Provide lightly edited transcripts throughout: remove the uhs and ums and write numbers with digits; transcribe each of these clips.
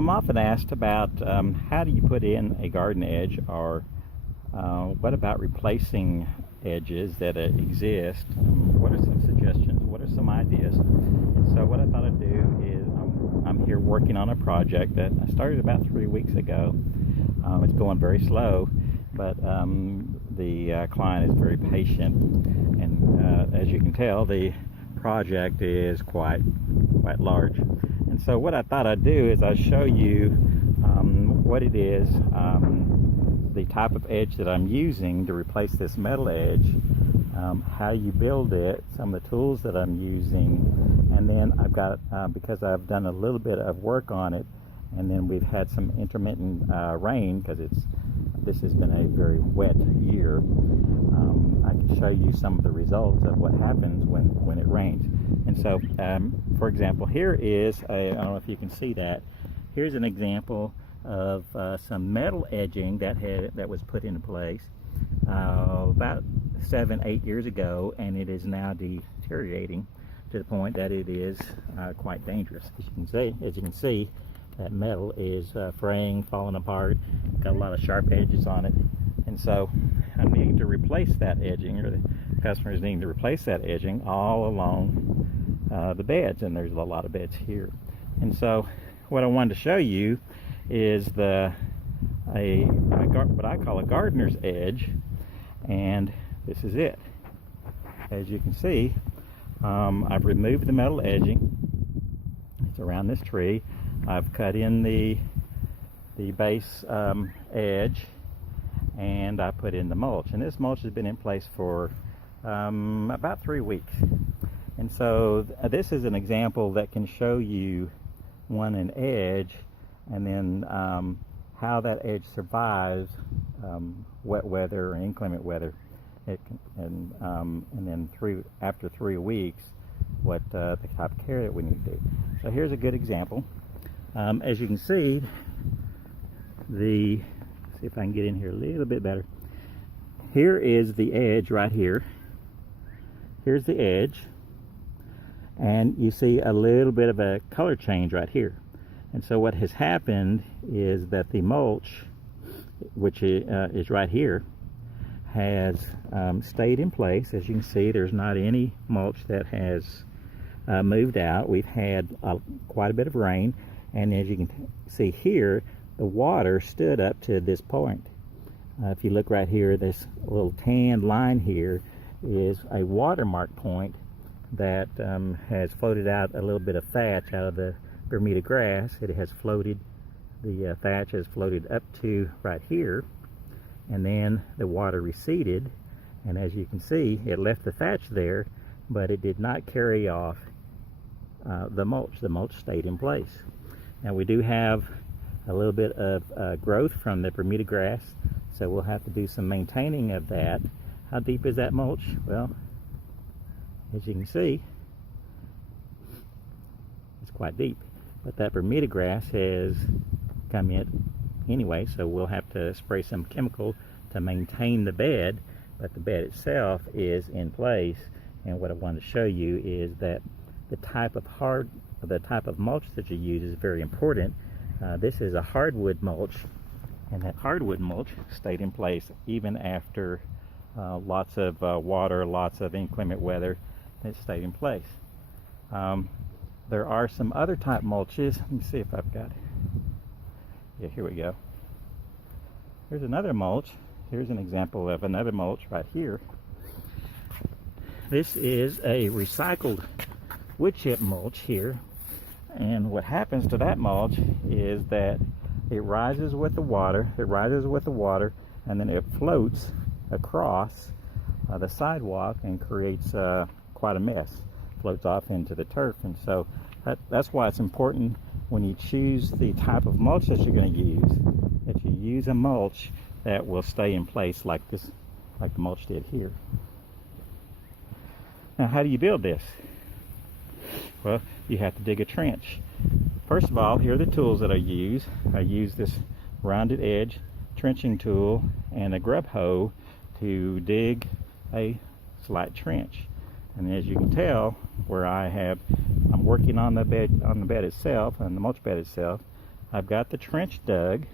I'm often asked about how do you put in a garden edge, or what about replacing edges that exist? What are some suggestions? What are some ideas? So what I thought I'd do is I'm here working on a project that I started about 3 weeks ago. It's going very slow, but the client is very patient, and as you can tell, the project is quite large. And so what I thought I'd do is I'll show you what it is, the type of edge that I'm using to replace this metal edge, how you build it, some of the tools that I'm using, and then I've got, because I've done a little bit of work on it, and then we've had some intermittent rain, because this has been a very wet year. I can show you some of the results of what happens when it rains. And so, for example, here is I don't know if you can see that. Here's an example of some metal edging that was put into place about 7-8 years ago, and it is now deteriorating to the point that it is quite dangerous. As you can see, that metal is fraying, falling apart, got a lot of sharp edges on it, and so I'm needing to replace that edging, or the customer is needing to replace that edging all along the beds, and there's a lot of beds here. And so what I wanted to show you is what I call a gardener's edge, and this is it. As you can see, I've removed the metal edging. It's around this tree. I've cut in the base edge, and I put in the mulch, and this mulch has been in place for about 3 weeks. And so this is an example that can show you an edge, and then how that edge survives wet weather and inclement weather. And then after 3 weeks, what the type of care that we need to do. So here's a good example. As you can see, see if I can get in here a little bit better. Here is the edge right here. Here's the edge, and you see a little bit of a color change right here. And so what has happened is that the mulch, which is right here, has stayed in place. As you can see, there's not any mulch that has moved out. We've had quite a bit of rain, and as you can see here, the water stood up to this point. If you look right here, this little tan line here is a watermark point that has floated out a little bit of thatch out of the Bermuda grass. It has floated, the thatch has floated up to right here, and then the water receded, and as you can see, it left the thatch there, but it did not carry off the mulch. The mulch stayed in place. Now we do have a little bit of growth from the Bermuda grass, so we'll have to do some maintaining of that. How deep is that mulch? Well, as you can see, it's quite deep, but that Bermuda grass has come in anyway, so we'll have to spray some chemical to maintain the bed, but the bed itself is in place. And what I want to show you is that the type of mulch that you use is very important. This is a hardwood mulch, and that hardwood mulch stayed in place even after lots of water, lots of inclement weather. It stayed in place. There are some other type mulches. Let me see if I've got, yeah, here we go. Here's another mulch. Here's an example of another mulch right here. This is a recycled wood chip mulch here, and what happens to that mulch is that it rises with the water, and then it floats across the sidewalk and creates quite a mess, floats off into the turf. And so that's why it's important when you choose the type of mulch that you're going to use, that you use a mulch that will stay in place like this, like the mulch did here. Now, how do you build this? Well, you have to dig a trench. First of all, here are the tools that I use. I use this rounded edge trenching tool and a grub hoe to dig a slight trench. And as you can tell, where I'm working on the bed itself, on the mulch bed itself, I've got the trench dug.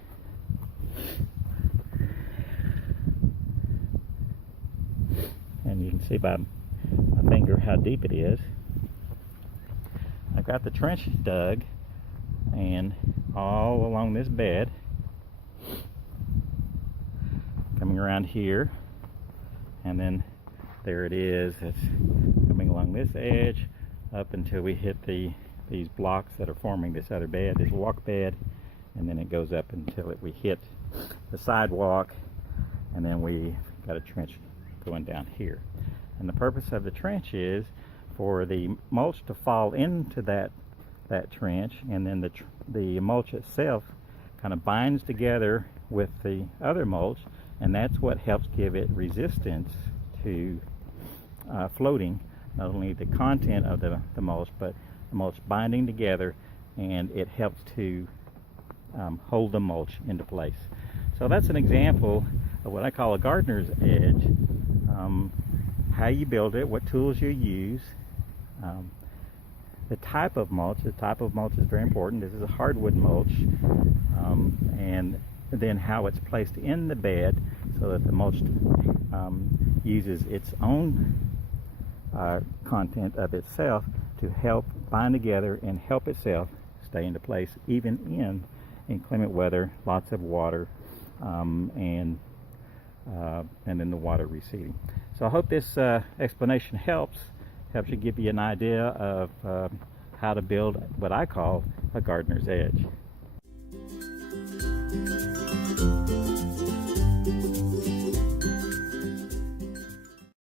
And you can see by my finger how deep it is. I've got the trench dug, and all along this bed, coming around here, and then there it is. It's coming along this edge up until we hit these blocks that are forming this other bed, this walk bed, and then it goes up until we hit the sidewalk, and then we got a trench going down here. And the purpose of the trench is for the mulch to fall into that trench, and then the mulch itself kind of binds together with the other mulch, and that's what helps give it resistance to floating. Not only the content of the mulch, but the mulch binding together, and it helps to hold the mulch into place. So that's an example of what I call a gardener's edge. How you build it, what tools you use, the type of mulch. The type of mulch is very important. This is a hardwood mulch, and then how it's placed in the bed so that the mulch uses its own content of itself to help bind together and help itself stay into place even in inclement weather, lots of water, and then the water receding. So I hope this explanation helps you give you an idea of how to build what I call a gardener's edge.